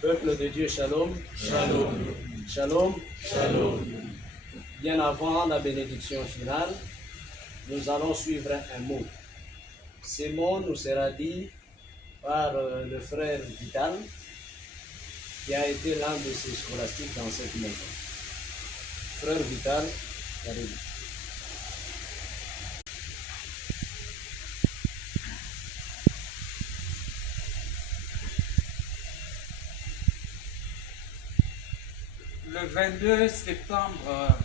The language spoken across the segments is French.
Peuple de Dieu, shalom. Shalom. Shalom. Shalom. Bien avant la bénédiction finale, nous allons suivre un mot. Ce mot nous sera dit par le frère Vital, qui a été l'un de ses scolastiques dans cette maison. Frère Vital, allez-y. Le 22 septembre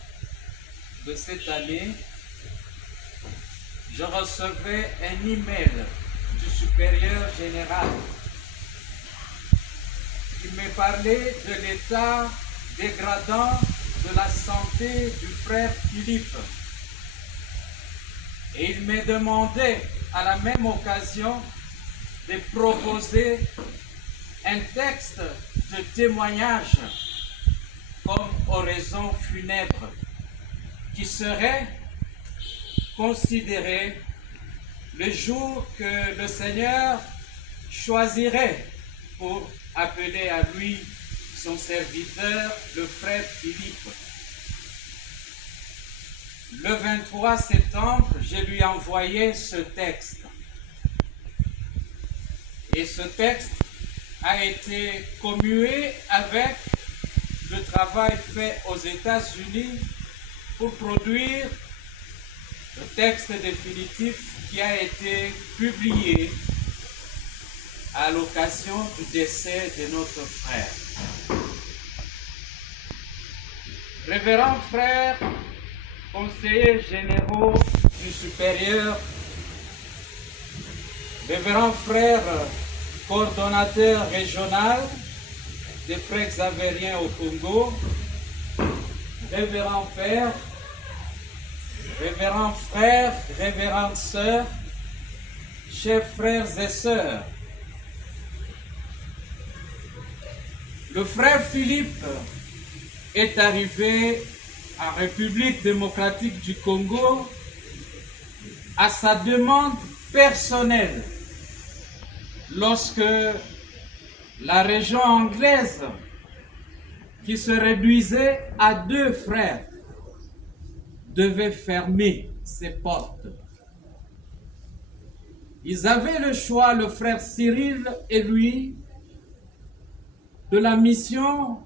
de cette année, je recevais un email du supérieur général qui me parlait de l'état dégradant de la santé du frère Philippe. Et il me demandait à la même occasion de proposer un texte de témoignage comme oraison funèbre qui serait considéré le jour que le Seigneur choisirait pour appeler à lui son serviteur, le frère Philippe. Le 23 septembre, je lui ai envoyé ce texte. Et ce texte a été commué avec le travail fait aux États-Unis pour produire le texte définitif qui a été publié à l'occasion du décès de notre frère. Révérends frères, conseillers généraux du supérieur, révérends frères, coordonnateurs régional des frères xavériens au Congo, révérends pères, révérends frères, révérentes sœurs, chers frères et sœurs. Le frère Philippe est arrivé en République démocratique du Congo à sa demande personnelle lorsque la région anglaise, qui se réduisait à 2 frères, devait fermer ses portes. Ils avaient le choix, le frère Cyril et lui, de la mission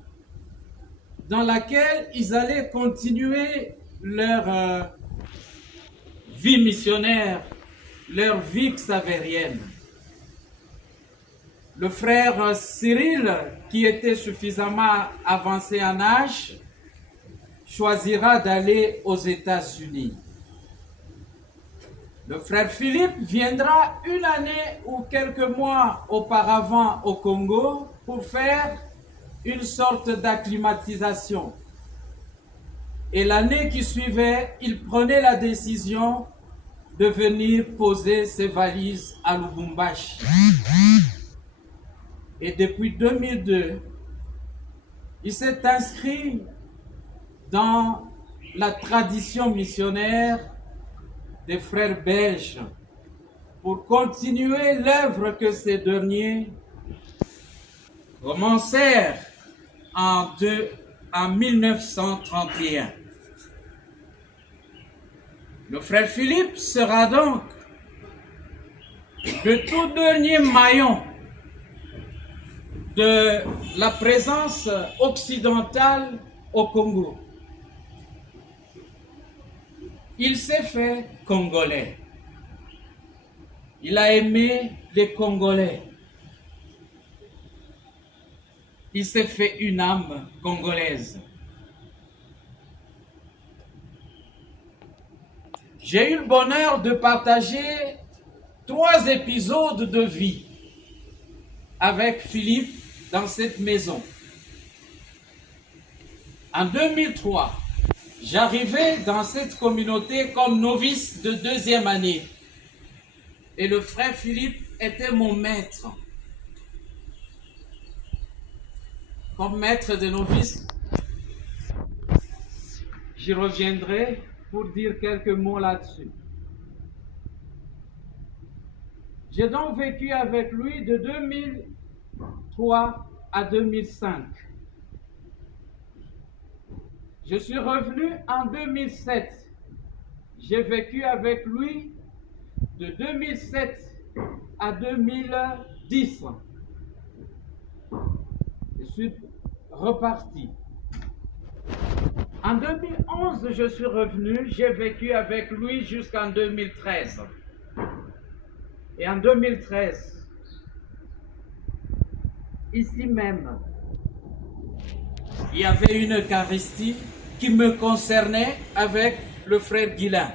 dans laquelle ils allaient continuer leur vie missionnaire, leur vie xavérienne. Le frère Cyril, qui était suffisamment avancé en âge, choisira d'aller aux États-Unis. Le frère Philippe viendra une année ou quelques mois auparavant au Congo pour faire une sorte d'acclimatisation. Et l'année qui suivait, il prenait la décision de venir poser ses valises à Lubumbashi. Et depuis 2002, il s'est inscrit dans la tradition missionnaire des frères belges pour continuer l'œuvre que ces derniers commencèrent en 1931. Le frère Philippe sera donc le tout dernier maillon de la présence occidentale au Congo. Il s'est fait congolais. Il a aimé les Congolais. Il s'est fait une âme congolaise. J'ai eu le bonheur de partager 3 épisodes de vie avec Philippe dans cette maison. En 2003, j'arrivais dans cette communauté comme novice de 2e année. Et le frère Philippe était mon maître. Comme maître de novice, j'y reviendrai pour dire quelques mots là-dessus. J'ai donc vécu avec lui de 2003 à 2005. Je suis revenu en 2007. J'ai vécu avec lui de 2007 à 2010. Je suis reparti. En 2011, je suis revenu. J'ai vécu avec lui jusqu'en 2013. Et en 2013, ici même, il y avait une Eucharistie qui me concernait avec le frère Guilain.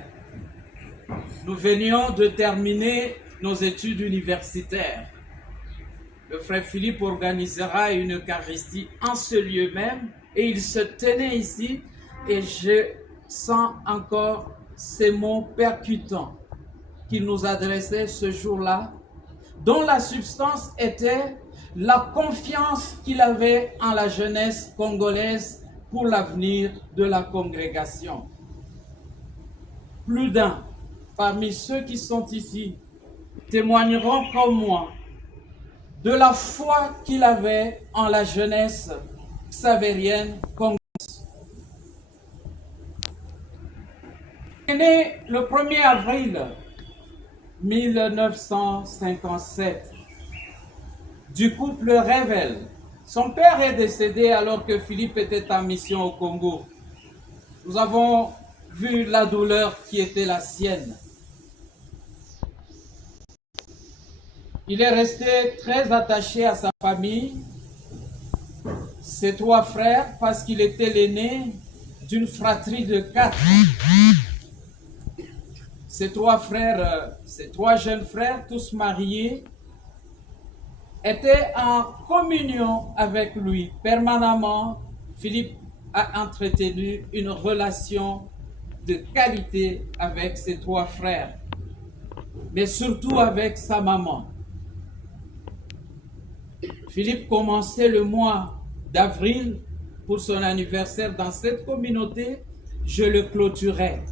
Nous venions de terminer nos études universitaires. Le frère Philippe organisera une Eucharistie en ce lieu même et il se tenait ici et je sens encore ces mots percutants qu'il nous adressait ce jour-là, dont la substance était la confiance qu'il avait en la jeunesse congolaise pour l'avenir de la congrégation. Plus d'un parmi ceux qui sont ici témoigneront comme moi de la foi qu'il avait en la jeunesse xavérienne congolaise. Il est né le 1er avril 1957 du couple Revel. Son père est décédé alors que Philippe était en mission au Congo. Nous avons vu la douleur qui était la sienne. Il est resté très attaché à sa famille, ses 3 frères, parce qu'il était l'aîné d'une fratrie de 4. Ses 3 frères, ses 3 jeunes frères, tous mariés, étaient en communion avec lui permanemment. Philippe a entretenu une relation de qualité avec ses 3 frères, mais surtout avec sa maman. Philippe commençait le mois d'avril pour son anniversaire dans cette communauté, je le clôturais.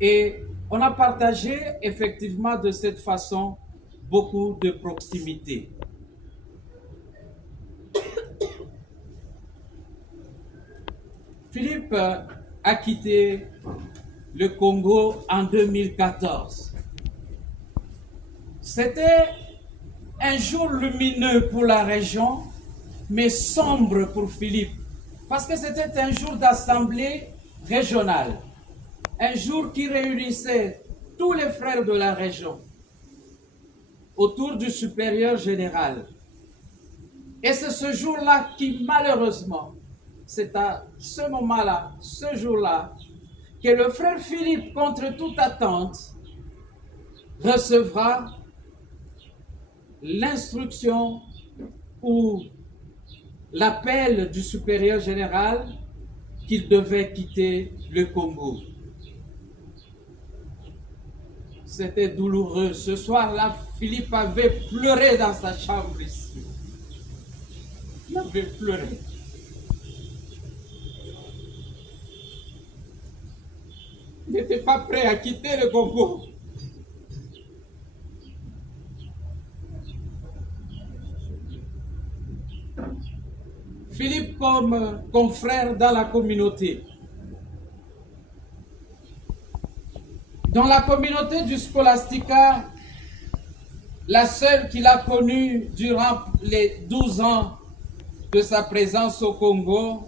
Et on a partagé effectivement de cette façon beaucoup de proximité. Philippe a quitté le Congo en 2014. C'était un jour lumineux pour la région, mais sombre pour Philippe, parce que c'était un jour d'assemblée régionale, un jour qui réunissait tous les frères de la région autour du supérieur général. Et c'est ce jour-là qui, malheureusement, c'est à ce moment-là, ce jour-là, que le frère Philippe, contre toute attente, recevra l'instruction ou l'appel du supérieur général qu'il devait quitter le Congo. C'était douloureux. Ce soir-là, Philippe avait pleuré dans sa chambre ici. Il avait pleuré. Il n'était pas prêt à quitter le Congo. Philippe comme confrère dans la communauté. Dans la communauté du Scholastica, la seule qu'il a connue durant les 12 ans de sa présence au Congo,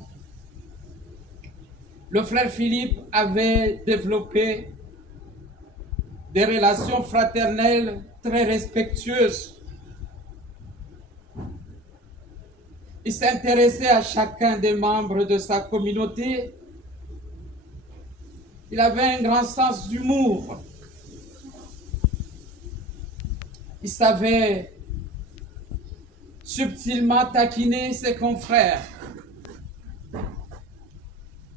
le frère Philippe avait développé des relations fraternelles très respectueuses. Il s'intéressait à chacun des membres de sa communauté. Il avait un grand sens d'humour. Il savait subtilement taquiner ses confrères.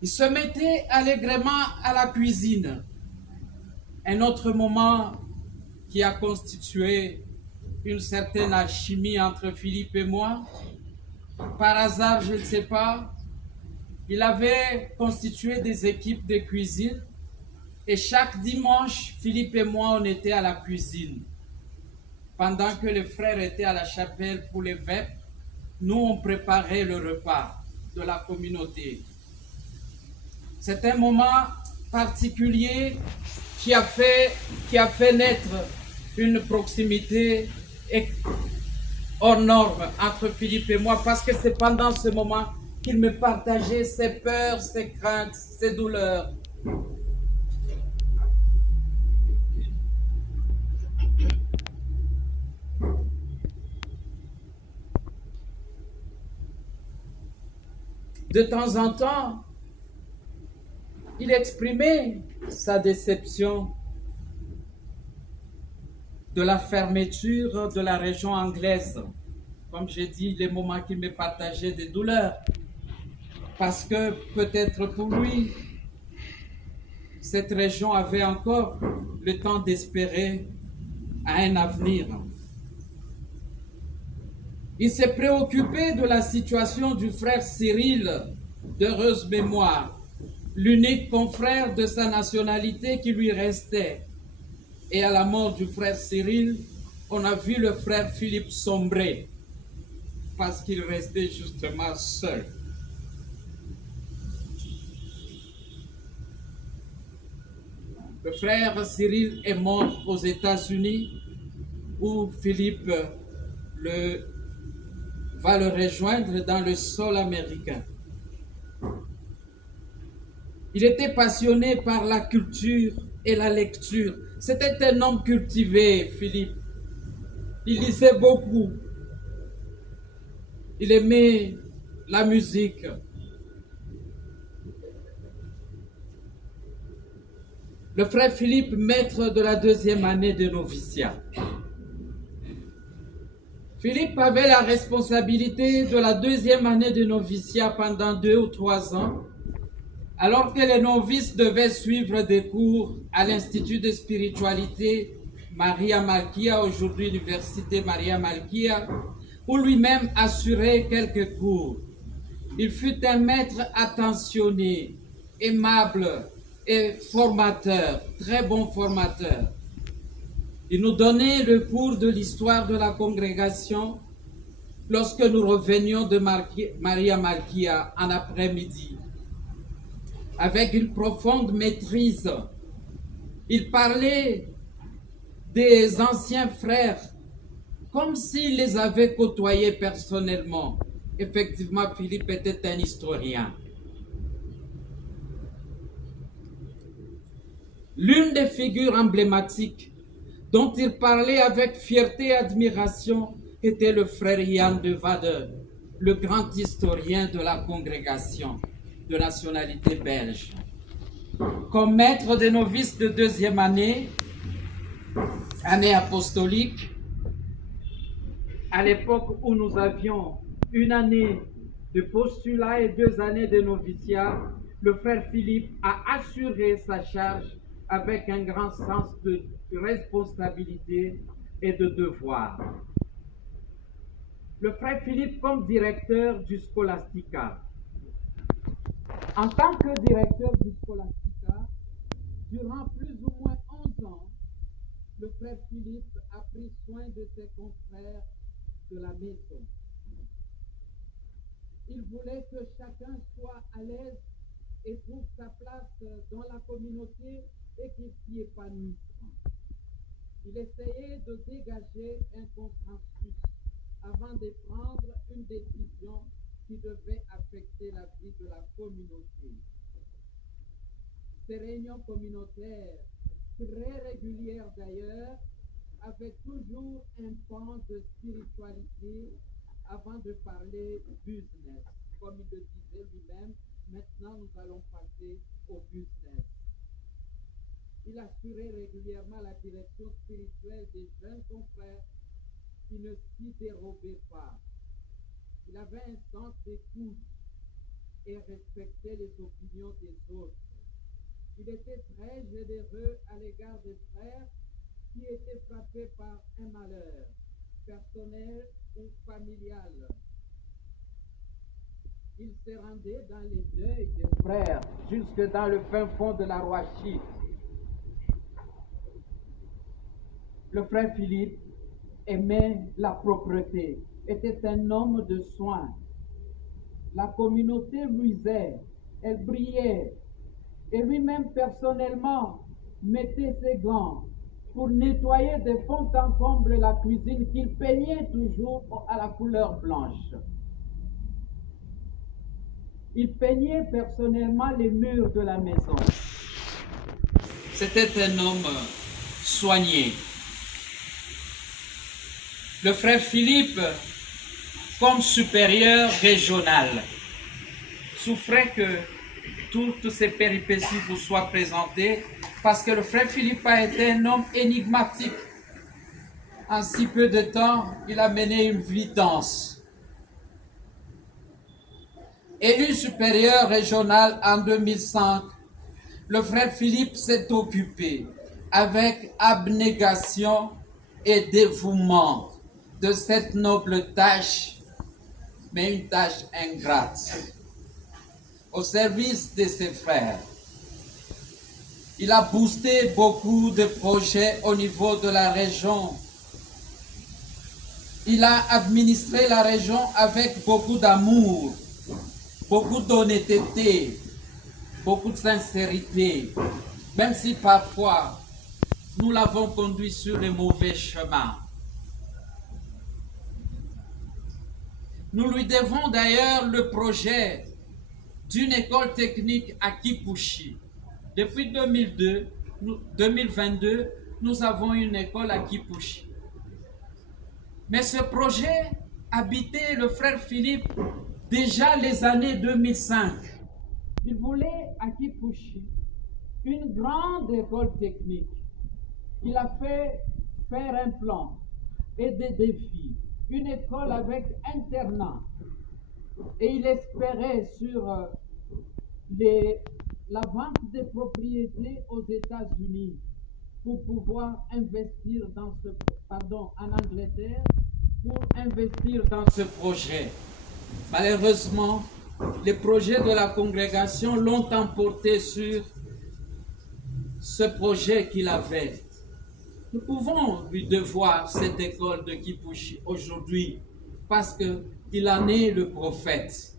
Il se mettait allègrement à la cuisine. Un autre moment qui a constitué une certaine alchimie entre Philippe et moi. Par hasard, je ne sais pas, il avait constitué des équipes de cuisine et chaque dimanche, Philippe et moi, on était à la cuisine. pendant que les frères étaient à la chapelle pour les vêpres, nous on préparait le repas de la communauté. C'est un moment particulier qui a fait naître une proximité hors norme entre Philippe et moi, parce que c'est pendant ce moment qu'il me partageait ses peurs, ses craintes, ses douleurs. De temps en temps, il exprimait sa déception de la fermeture de la région anglaise. Comme j'ai dit, les moments qu'il me partageait des douleurs. Parce que peut-être pour lui, cette région avait encore le temps d'espérer à un avenir. Il s'est préoccupé de la situation du frère Cyril, d'heureuse mémoire, l'unique confrère de sa nationalité qui lui restait. Et à la mort du frère Cyril, on a vu le frère Philippe sombrer, parce qu'il restait justement seul. Le frère Cyril est mort aux États-Unis, où Philippe va le rejoindre dans le sol américain. Il était passionné par la culture et la lecture. C'était un homme cultivé, Philippe. Il lisait beaucoup. Il aimait la musique. Le frère Philippe, maître de la 2e année de noviciat. Philippe avait la responsabilité de la 2e année de noviciat pendant 2 ou 3 ans, alors que les novices devaient suivre des cours à l'Institut de spiritualité Maria Malkia, aujourd'hui l'Université Maria Malkia, où lui-même assurait quelques cours. Il fut un maître attentionné, aimable et formateur, très bon formateur. Il nous donnait le cours de l'histoire de la congrégation lorsque nous revenions de Maria Malkia en après-midi. Avec une profonde maîtrise, il parlait des anciens frères comme s'il les avait côtoyés personnellement. Effectivement, Philippe était un historien. L'une des figures emblématiques dont il parlait avec fierté et admiration était le frère Yann de Vader, le grand historien de la congrégation de nationalité belge. Comme maître des novices de 2e année apostolique, à l'époque où nous avions 1 année de postulat et 2 années de noviciat, le frère Philippe a assuré sa charge avec un grand sens de responsabilité et de devoir. Le frère Philippe comme directeur du Scholastica. En tant que directeur du Scholastica, durant plus ou moins 11 ans, le frère Philippe a pris soin de ses confrères de la maison. Il voulait que chacun soit à l'aise et trouve sa place dans la communauté et qu'il s'y épanouisse. Il essayait de dégager un consensus avant de prendre une décision qui devait affecter la vie de la communauté. Ces réunions communautaires, très régulières d'ailleurs, avaient toujours un pan de spiritualité avant de parler business. Comme il le disait lui-même, maintenant nous allons passer au business. Il assurait régulièrement la direction spirituelle des jeunes confrères qui ne s'y dérobaient pas. Il avait un sens d'écoute et respectait les opinions des autres. Il était très généreux à l'égard des frères qui étaient frappés par un malheur, personnel ou familial. Il se rendait dans les deuils des frères, jusque dans le fin fond de la Roachie. Le frère Philippe aimait la propreté, était un homme de soin. La communauté luisait, elle brillait, et lui-même personnellement mettait ses gants pour nettoyer de fond en comble la cuisine qu'il peignait toujours à la couleur blanche. Il peignait personnellement les murs de la maison. C'était un homme soigné. Le frère Philippe, comme supérieur régional, souffrait que toutes ces péripéties vous soient présentées parce que le frère Philippe a été un homme énigmatique. En si peu de temps, il a mené une vie dense. Élu supérieur régional en 2005, le frère Philippe s'est occupé avec abnégation et dévouement de cette noble tâche, mais une tâche ingrate, au service de ses frères. Il a boosté beaucoup de projets au niveau de la région. Il a administré la région avec beaucoup d'amour, beaucoup d'honnêteté, beaucoup de sincérité, même si parfois nous l'avons conduit sur les mauvais chemins. Nous lui devons d'ailleurs le projet d'une école technique à Kipushi. Depuis 2022, nous avons une école à Kipushi. Mais ce projet habitait le frère Philippe déjà les années 2005. Il voulait à Kipushi une grande école technique. Il a fait faire un plan et des défis, une école avec internat. Et il espérait sur la vente des propriétés aux États-Unis pour pouvoir investir en Angleterre, pour investir dans ce projet. Malheureusement, les projets de la congrégation l'ont emporté sur ce projet qu'il avait. Nous pouvons lui devoir cette école de Kipushi aujourd'hui parce qu'il en est le prophète.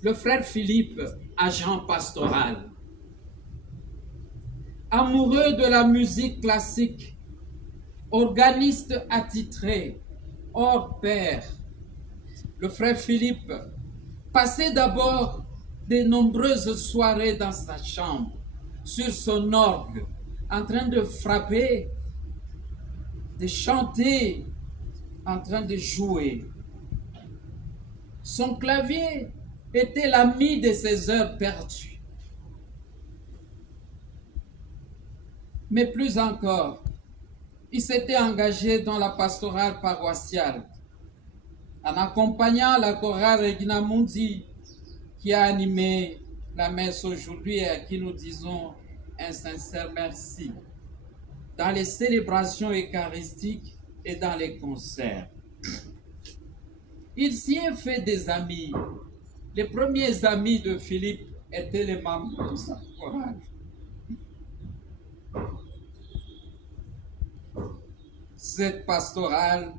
Le frère Philippe, agent pastoral, amoureux de la musique classique, organiste attitré, hors pair, le frère Philippe passait d'abord de nombreuses soirées dans sa chambre, sur son orgue, en train de frapper, de chanter, en train de jouer. Son clavier était l'ami de ses heures perdues. Mais plus encore, il s'était engagé dans la pastorale paroissiale, en accompagnant la chorale Regina Mundi, qui a animé la messe aujourd'hui et à qui nous disons un sincère merci, dans les célébrations eucharistiques et dans les concerts. Il s'y est fait des amis. Les premiers amis de Philippe étaient les membres de sa chorale. Cette pastorale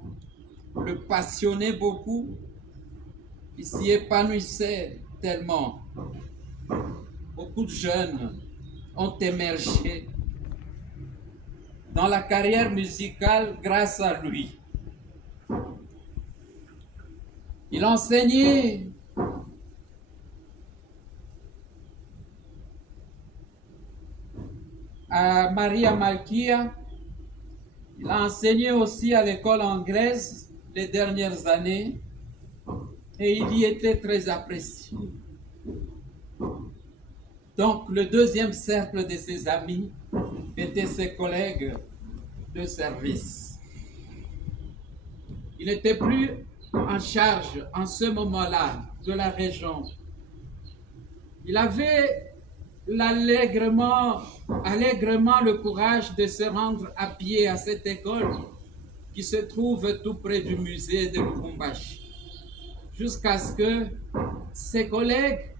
le passionnait beaucoup. Il s'y épanouissait tellement. Beaucoup de jeunes ont émergé dans la carrière musicale grâce à lui. Il enseignait à Maria Malkia. Il a enseigné aussi à l'école anglaise les dernières années et il y était très apprécié. Donc le deuxième cercle de ses amis étaient ses collègues de service. Il n'était plus en charge en ce moment-là de la région. Il avait allègrement le courage de se rendre à pied à cette école qui se trouve tout près du musée de Lubumbashi, jusqu'à ce que ses collègues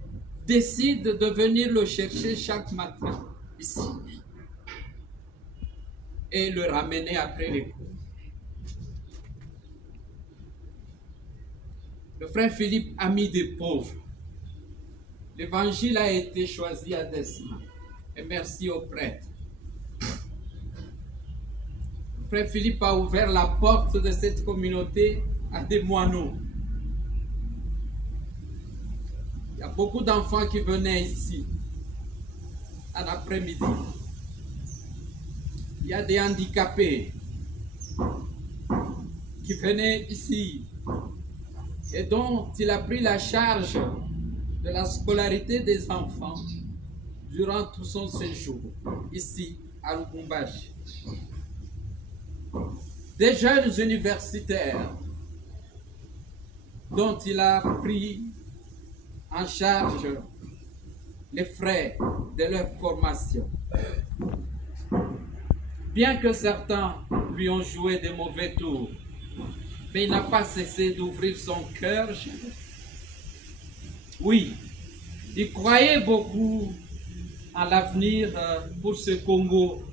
décident de venir le chercher chaque matin ici. et le ramener après les cours. Le frère Philippe, ami des pauvres. L'évangile a été choisi à dessein. Et merci aux prêtres. Le frère Philippe a ouvert la porte de cette communauté à des moineaux. Il y a beaucoup d'enfants qui venaient ici en après-midi. Il y a des handicapés qui venaient ici et dont il a pris la charge de la scolarité des enfants durant tout son séjour ici à Lubumbashi. Des jeunes universitaires dont il a pris en charge les frais de leur formation. Bien que certains lui ont joué des mauvais tours, mais il n'a pas cessé d'ouvrir son cœur. Oui, il croyait beaucoup à l'avenir pour ce Congo.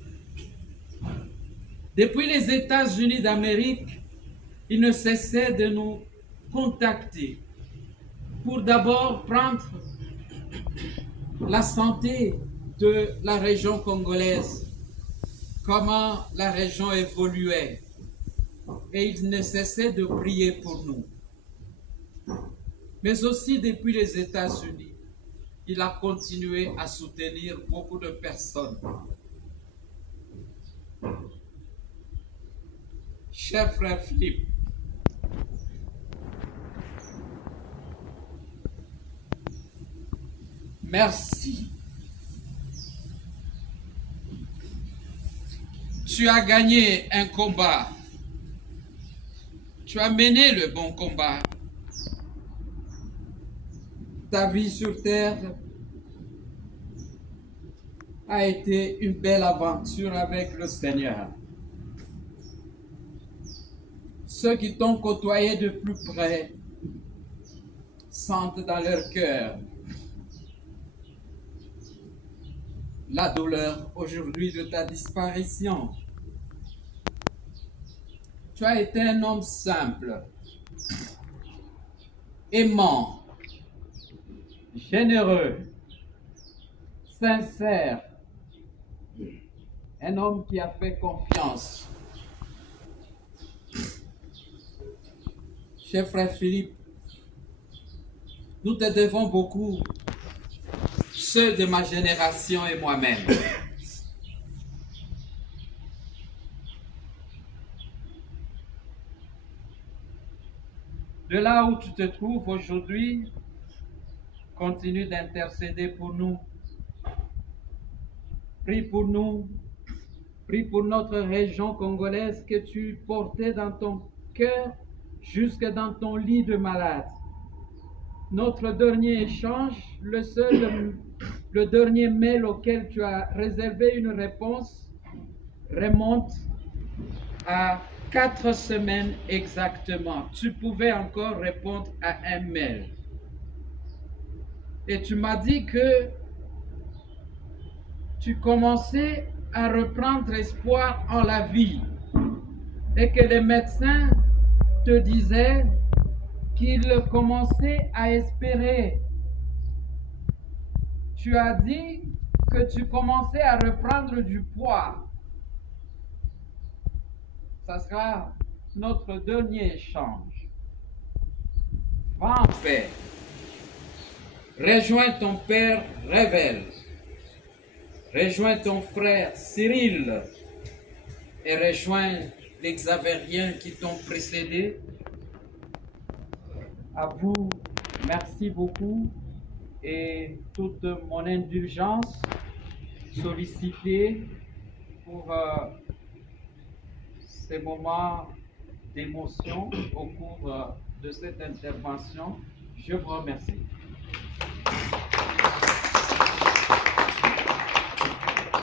Depuis les États-Unis d'Amérique, il ne cessait de nous contacter pour d'abord prendre la santé de la région congolaise, comment la région évoluait, et il ne cessait de prier pour nous. Mais aussi depuis les États-Unis, il a continué à soutenir beaucoup de personnes. Cher frère Philippe, merci. Tu as gagné un combat. Tu as mené le bon combat. Ta vie sur terre a été une belle aventure avec le Seigneur. Ceux qui t'ont côtoyé de plus près sentent dans leur cœur la douleur aujourd'hui de ta disparition. Tu as été un homme simple, aimant, généreux, sincère, un homme qui a fait confiance. Cher frère Philippe, nous te devons beaucoup, ceux de ma génération et moi-même. De là où tu te trouves aujourd'hui, continue d'intercéder pour nous. Prie pour nous. Prie pour notre région congolaise que tu portais dans ton cœur jusque dans ton lit de malade. Notre dernier échange, le dernier mail auquel tu as réservé une réponse remonte à 4 semaines exactement. Tu pouvais encore répondre à un mail. Et tu m'as dit que tu commençais à reprendre espoir en la vie et que les médecins te disaient qu'ils commençaient à espérer. Tu as dit que tu commençais à reprendre du poids. Ça sera notre dernier échange. Va en paix. Rejoins ton père Révèle. Rejoins ton frère Cyril. Et rejoins les Xavériens qui t'ont précédé. À vous, merci beaucoup. Et toute mon indulgence sollicitée pour ces moments d'émotion au cours de cette intervention. Je vous remercie.